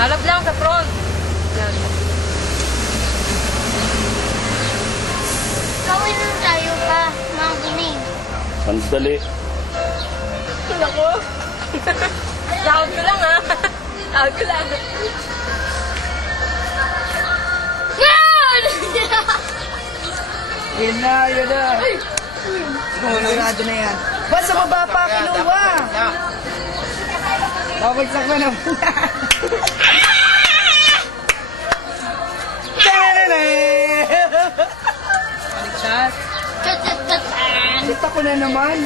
Harap lang sa front. Yan. Kawin na tayo pa, mga guning. Sandali. Ako. Sahod ko lang ha. Sahod ko lang. Yan! Yun na, yun na. Sigurado na yan. Ba't sa baba pa kinuha? Babagsak mo naman. Shot. Tut-tut-tutan. Kita ko na naman.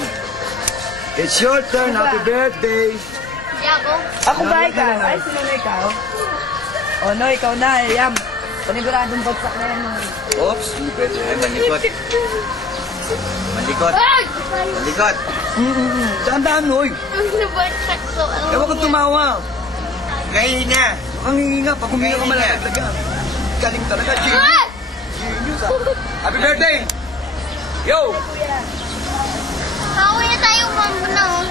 It's your turn. Happy birthday. Hindi ako. Ako ba ikaw? Ay, sino na ikaw? Oh, no, ikaw na. Yam. Paniguradong bagsak na yan. Oops, pwede. Ay, malikot. Malikot. Ay! Malikot. Saan Noy? Ang nabarsak ko. Ewan ko tumawa. Ngayon na. Ang hihinga. Pag huminga ka malaglag yan. Galing talaga. Ah! Genius ah. Happy birthday! Yo! Kawin na tayo, mambo na oh.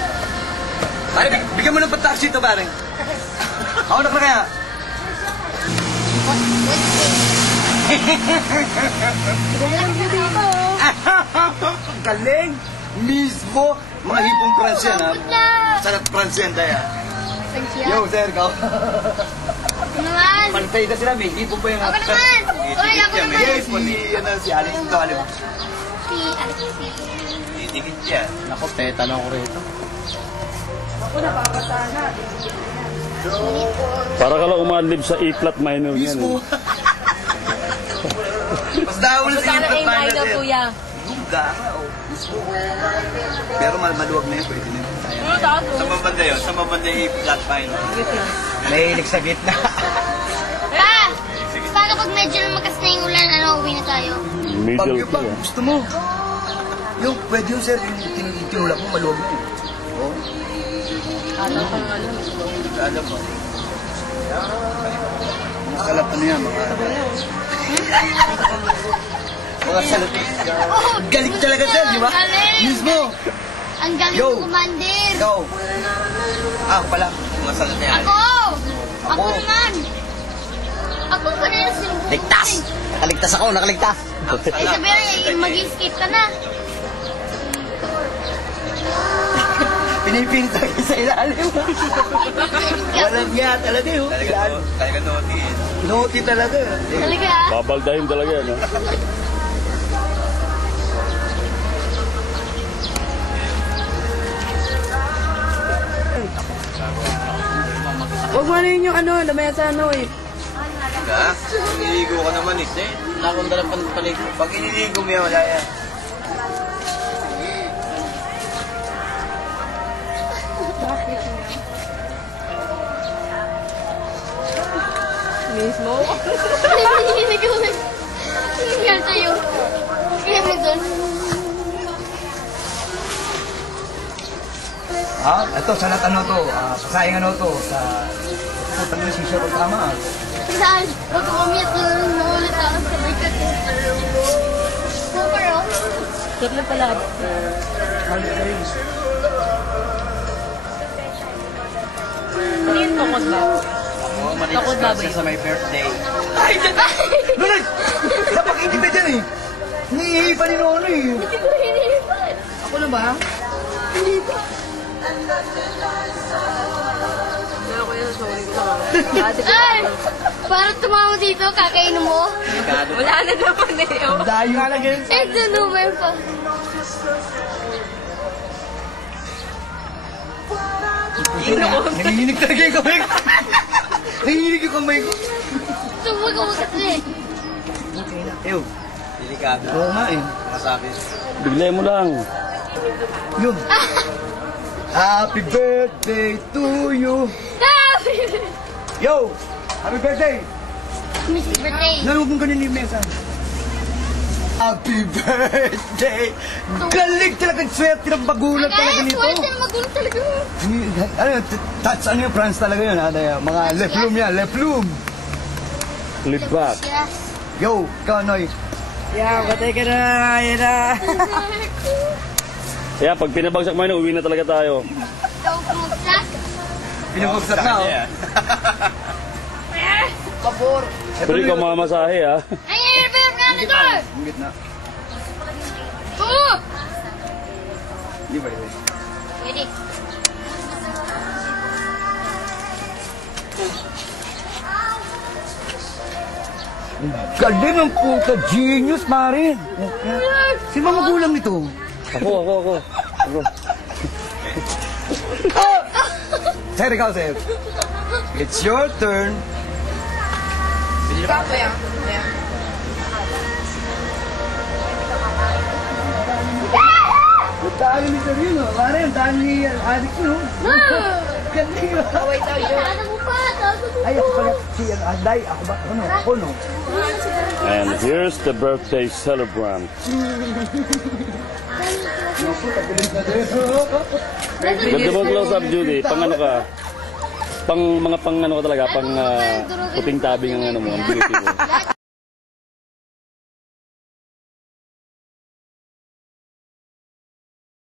Pare, bigyan mo ng pataksi ito, pare. Ako na kaya. Galing! Mismo! Mga hipong France yan, ha? Sarap France yan, daya. Yo, sir, ikaw. Naman! Pantay na sila, may hipong pa yung... Ako naman! Uy, ako naman! Yes, si Alex ito, Alex. Si Alex. Didikit yan. Ako, teta lang ko rito. Para ka lang umadlib sa E-flat minor yan. Mismo. Mas daw na Basta sa na hipong A minor, kuya. Luga, oh. Pero maluwag na yun, pwede na yun. Ano taas Sa mabanda yun. Sa mabanda yung flat final. Nahilig sa gitna. Pa! Paano pag medyo lumakas na yung ulan, ano, uwi na tayo? Middle Bagyo ko pa, yan. gusto mo. Yung, pwede yun, sir. Yung tinulak mo, maluwag na yun. Oh. Alam mo. Mga kalap ano yan, mga... mga salatis. Oh! Galing talaga, sir, di ba? Galing! Mismo. Ang galing Yo! ng commander! Ikaw. Ah, pala. Mga salat na yan. Ako! Ako Ako. naman! Ako kanina sinubukan. Ligtas! Nakaligtas ako, nakaligtas. Eh, sabihin, mag-escape ka na. Pinipinit talaga sa ilalim. Walang nga talaga yun. Talaga naughty eh. Naughty talaga. Talaga ah? Babaldahin talaga yan, ha? Huwag mo rin yung ano, lamesa ano eh. Ha? Niligo ka naman eh. Nakunda lang paligo. Pag iniligo mo yan, wala yan. Mismo. Hindi ko lang. Yan sa'yo. Kaya mo doon. Ha? Ito, sa lahat ano to, pasayang ano to, sa... Putang na sisya ko tama. Saan? Huwag ko kami at naulit ako sa bigat. Super oh. Cute na pala. Ano yung tukod ba? Oo, malinis Takot ba ba siya yun? sa my birthday. Ay, dyan! Nunay! Napakingin na dyan eh! Hinihihi pa ni Nono eh! Hindi ko hinihipan. Ako na ba? Hindi ko. Pero kuya, sorry ko lang. Ate ko. Ay! Parang tumawa dito, kakainin mo. Delikado. Wala na naman eh. Oh. Dayo nga lang yun. Eh, doon meron pa. Nangihinig talaga yung kamay ko. Nangihinig yung kamay ko. Tumag ako kasi. Ew. Delikado. Oo nga eh. Masabi. Biglay mo lang. Yun. Happy birthday to you. Yo! Happy birthday! Miss birthday. Nalubog mong ganun yung mesa. Happy birthday! Galing talaga swerte ng bagulan talaga Guys, nito. swerte na magulo talaga. Ano yun? Touch ano yung France talaga yun? Ano yun? Mga Le Plume yan, Le Plume! Lift back. Yes. Yo, ikaw Noy. Yeah, batay ka na. Yan na. Kaya pag pinabagsak mo yun, uwi na talaga tayo. Ikaw kumagsak. Pinabagsak na oh. pabor. Pero ikaw mamamasahe ah. Ay, airbear nga nito! Ang gitna. Oo! Di ba yun? Pwede. Galing ang puta, genius, pare. Sino ang magulang nito? Ako. Sir, ikaw, sir. It's your turn. Ang dami ni Sir yun, oh. Pare, ang dami ni adik yun, oh. Galing, oh. Tago mo pa! Tago mo Ay, ako pala si Anday. Ako ba? Ano? Ako, no? And here's the birthday celebrant. Naku, tagaling na din. Ganda mo close up, Judy. Pang ano ka? Pang mga pang ano ka talaga, pang puting tabing ang ano mo, ang beauty mo.